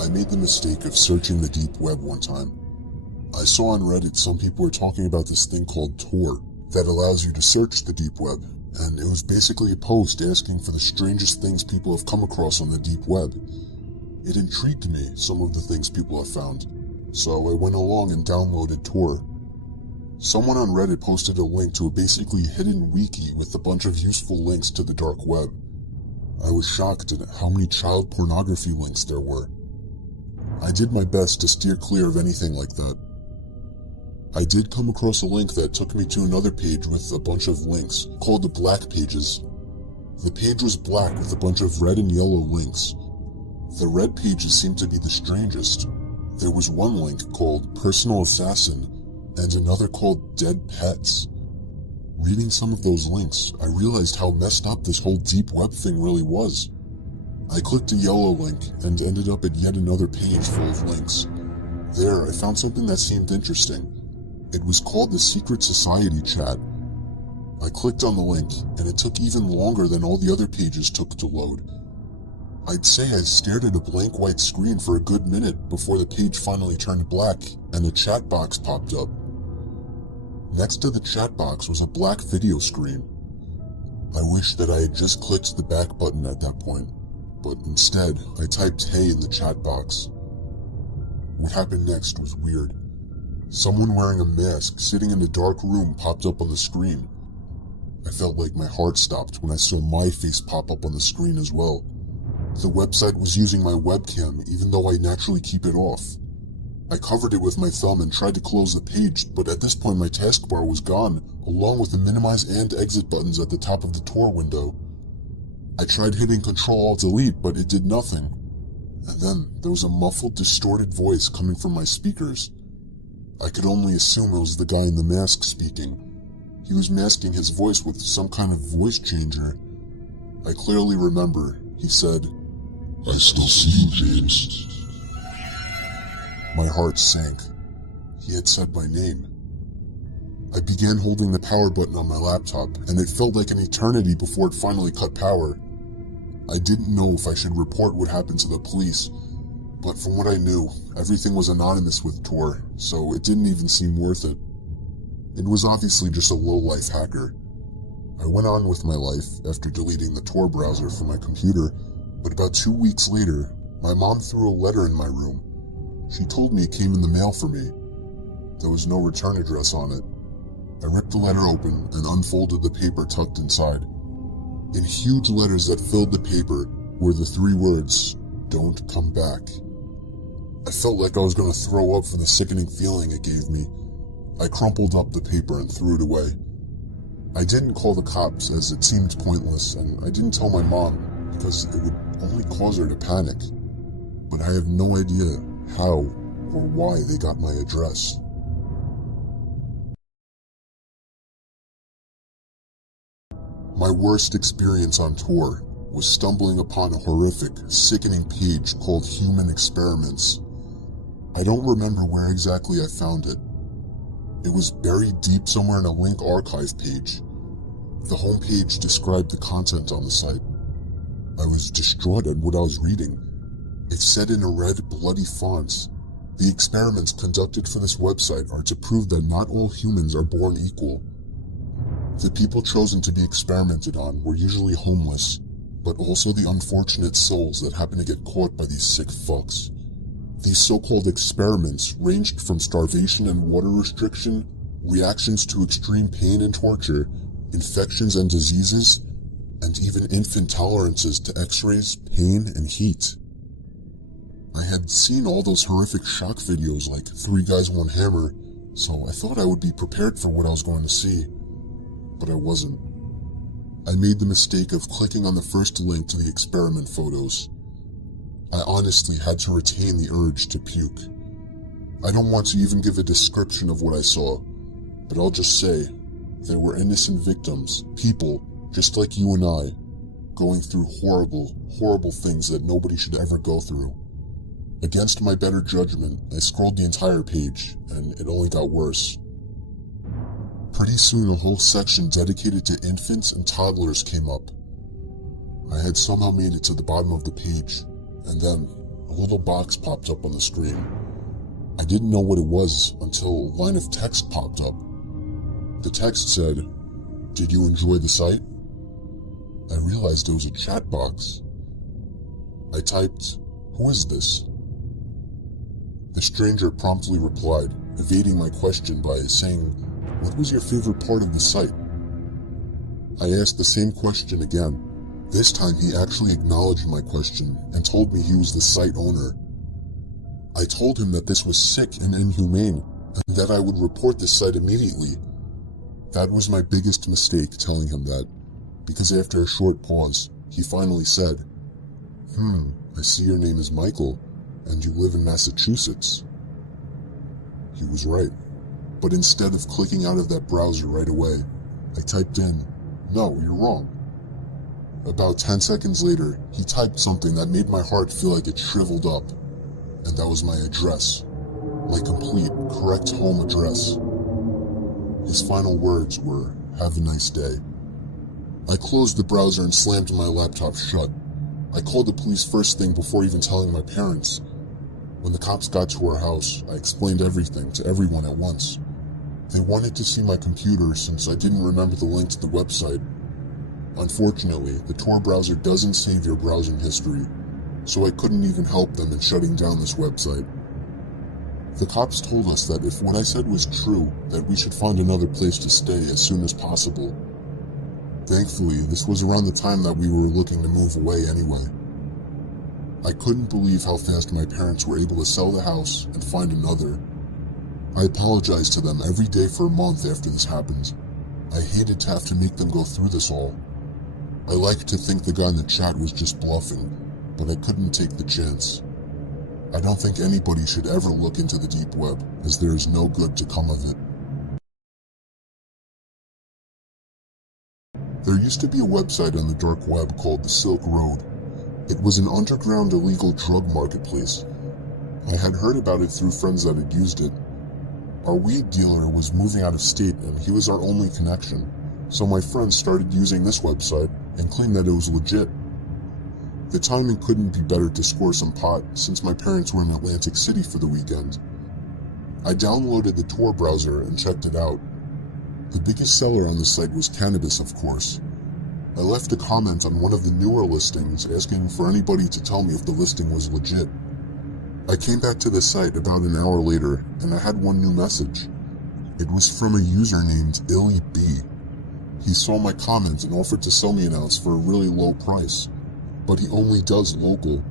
I made the mistake of searching the deep web one time. I saw on Reddit some people were talking about this thing called Tor that allows you to search the deep web, and it was basically a post asking for the strangest things people have come across on the deep web. It intrigued me, some of the things people have found, so I went along and downloaded Tor. Someone on Reddit posted a link to a basically hidden wiki with a bunch of useful links to the dark web. I was shocked at how many child pornography links there were. I did my best to steer clear of anything like that. I did come across a link that took me to another page with a bunch of links, called the Black Pages. The page was black with a bunch of red and yellow links. The red pages seemed to be the strangest. There was one link called Personal Assassin, and another called Dead Pets. Reading some of those links, I realized how messed up this whole deep web thing really was. I clicked a yellow link and ended up at yet another page full of links. There, I found something that seemed interesting. It was called the Secret Society chat. I clicked on the link, and it took even longer than all the other pages took to load. I'd say I stared at a blank white screen for a good minute before the page finally turned black and a chat box popped up. Next to the chat box was a black video screen. I wish that I had just clicked the back button at that point, but instead I typed "hey" in the chat box. What happened next was weird. Someone wearing a mask sitting in a dark room popped up on the screen. I felt like my heart stopped when I saw my face pop up on the screen as well. The website was using my webcam even though I naturally keep it off. I covered it with my thumb and tried to close the page, but at this point my taskbar was gone, along with the minimize and exit buttons at the top of the Tor window. I tried hitting Ctrl-Alt-Delete, but it did nothing. And then there was a muffled, distorted voice coming from my speakers. I could only assume it was the guy in the mask speaking. He was masking his voice with some kind of voice changer. I clearly remember, he said, "I still see you, James." My heart sank. He had said my name. I began holding the power button on my laptop, and it felt like an eternity before it finally cut power. I didn't know if I should report what happened to the police, but from what I knew, everything was anonymous with Tor, so it didn't even seem worth it. It was obviously just a low-life hacker. I went on with my life after deleting the Tor browser from my computer, but about 2 weeks later, my mom threw a letter in my room. She told me it came in the mail for me. There was no return address on it. I ripped the letter open and unfolded the paper tucked inside. In huge letters that filled the paper were the 3 words, "Don't come back." I felt like I was going to throw up for the sickening feeling it gave me. I crumpled up the paper and threw it away. I didn't call the cops as it seemed pointless, and I didn't tell my mom because it would only cause her to panic. But I have no idea how or why they got my address. My worst experience on Tor was stumbling upon a horrific, sickening page called Human Experiments. I don't remember where exactly I found it. It was buried deep somewhere in a link archive page. The homepage described the content on the site. I was distraught at what I was reading. It said in a red, bloody font, "The experiments conducted for this website are to prove that not all humans are born equal. The people chosen to be experimented on were usually homeless, but also the unfortunate souls that happen to get caught by these sick fucks. These so-called experiments ranged from starvation and water restriction, reactions to extreme pain and torture, infections and diseases, and even infant tolerances to x-rays, pain, and heat." I had seen all those horrific shock videos like 3 Guys, 1 Hammer, so I thought I would be prepared for what I was going to see. But I wasn't. I made the mistake of clicking on the first link to the experiment photos. I honestly had to retain the urge to puke. I don't want to even give a description of what I saw, but I'll just say, there were innocent victims, people just like you and I, going through horrible, horrible things that nobody should ever go through. Against my better judgment, I scrolled the entire page, and it only got worse. Pretty soon a whole section dedicated to infants and toddlers came up. I had somehow made it to the bottom of the page, and then a little box popped up on the screen. I didn't know what it was until a line of text popped up. The text said, "Did you enjoy the site?" I realized it was a chat box. I typed, "Who is this?" The stranger promptly replied, evading my question by saying, "What was your favorite part of the site?" I asked the same question again. This time he actually acknowledged my question and told me he was the site owner. I told him that this was sick and inhumane and that I would report this site immediately. That was my biggest mistake, telling him that, because after a short pause, he finally said, I see your name is Michael, and you live in Massachusetts." He was right, but instead of clicking out of that browser right away, I typed in, "No, you're wrong." About 10 seconds later, he typed something that made my heart feel like it shriveled up, and that was my address, my complete, correct home address. His final words were, "Have a nice day." I closed the browser and slammed my laptop shut. I called the police first thing before even telling my parents. When the cops got to our house, I explained everything to everyone at once. They wanted to see my computer since I didn't remember the link to the website. Unfortunately, the Tor browser doesn't save your browsing history, so I couldn't even help them in shutting down this website. The cops told us that if what I said was true, that we should find another place to stay as soon as possible. Thankfully, this was around the time that we were looking to move away anyway. I couldn't believe how fast my parents were able to sell the house and find another. I apologized to them every day for a month after this happened. I hated to have to make them go through this all. I liked to think the guy in the chat was just bluffing, but I couldn't take the chance. I don't think anybody should ever look into the deep web, as there is no good to come of it. There used to be a website on the dark web called the Silk Road. It was an underground illegal drug marketplace. I had heard about it through friends that had used it. Our weed dealer was moving out of state and he was our only connection, so my friends started using this website and claimed that it was legit. The timing couldn't be better to score some pot since my parents were in Atlantic City for the weekend. I downloaded the Tor browser and checked it out. The biggest seller on the site was cannabis, of course. I left a comment on one of the newer listings asking for anybody to tell me if the listing was legit. I came back to the site about an hour later and I had one new message. It was from a user named Illy B. He saw my comment and offered to sell me an ounce for a really low price, but he only does local.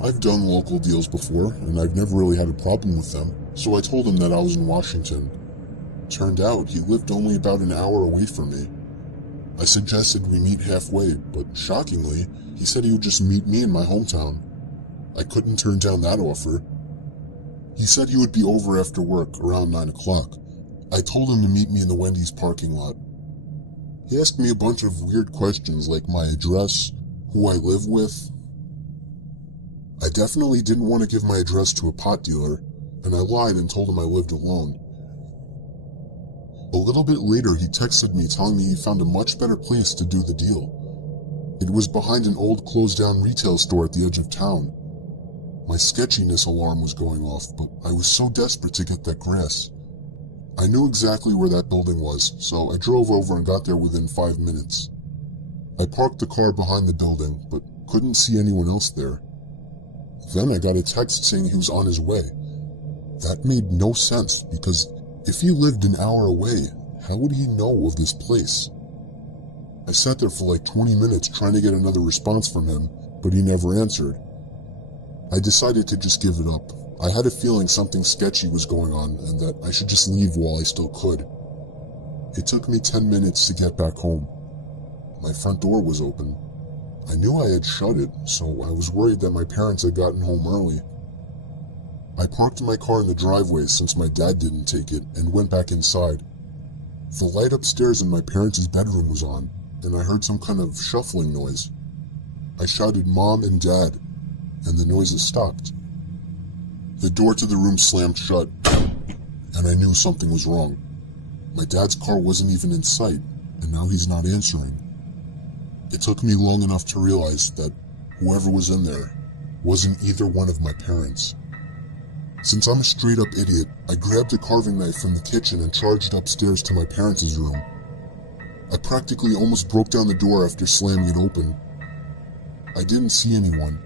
I've done local deals before and I've never really had a problem with them, so I told him that I was in Washington. Turned out he lived only about an hour away from me. I suggested we meet halfway, but shockingly, he said he would just meet me in my hometown. I couldn't turn down that offer. He said he would be over after work around 9 o'clock. I told him to meet me in the Wendy's parking lot. He asked me a bunch of weird questions like my address, who I live with. I definitely didn't want to give my address to a pot dealer, and I lied and told him I lived alone. A little bit later, he texted me telling me he found a much better place to do the deal. It was behind an old closed-down retail store at the edge of town. My sketchiness alarm was going off, but I was so desperate to get that grass. I knew exactly where that building was, so I drove over and got there within 5 minutes. I parked the car behind the building, but couldn't see anyone else there. Then I got a text saying he was on his way. That made no sense, because if he lived an hour away, how would he know of this place? I sat there for like 20 minutes trying to get another response from him, but he never answered. I decided to just give it up. I had a feeling something sketchy was going on and that I should just leave while I still could. It took me 10 minutes to get back home. My front door was open. I knew I had shut it, so I was worried that my parents had gotten home early. I parked my car in the driveway since my dad didn't take it and went back inside. The light upstairs in my parents' bedroom was on, and I heard some kind of shuffling noise. I shouted Mom and Dad, and the noises stopped. The door to the room slammed shut, and I knew something was wrong. My dad's car wasn't even in sight, and now he's not answering. It took me long enough to realize that whoever was in there wasn't either one of my parents. Since I'm a straight up idiot, I grabbed a carving knife from the kitchen and charged upstairs to my parents' room. I practically almost broke down the door after slamming it open. I didn't see anyone,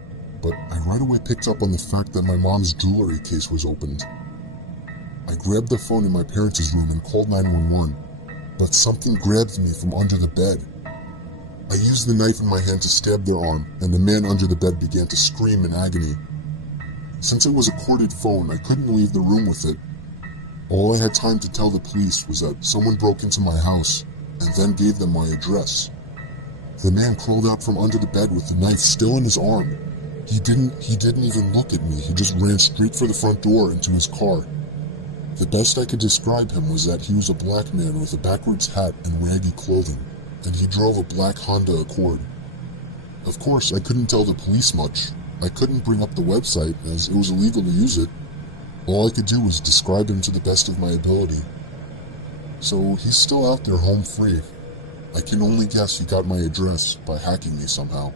but I right away picked up on the fact that my mom's jewelry case was opened. I grabbed the phone in my parents' room and called 911, but something grabbed me from under the bed. I used the knife in my hand to stab their arm, and the man under the bed began to scream in agony. Since it was a corded phone, I couldn't leave the room with it. All I had time to tell the police was that someone broke into my house, and then gave them my address. The man crawled out from under the bed with the knife still in his arm. He didn't even look at me, he just ran straight for the front door into his car. The best I could describe him was that he was a black man with a backwards hat and raggy clothing, and he drove a black Honda Accord. Of course, I couldn't tell the police much. I couldn't bring up the website, as it was illegal to use it. All I could do was describe him to the best of my ability. So he's still out there home free. I can only guess he got my address by hacking me somehow.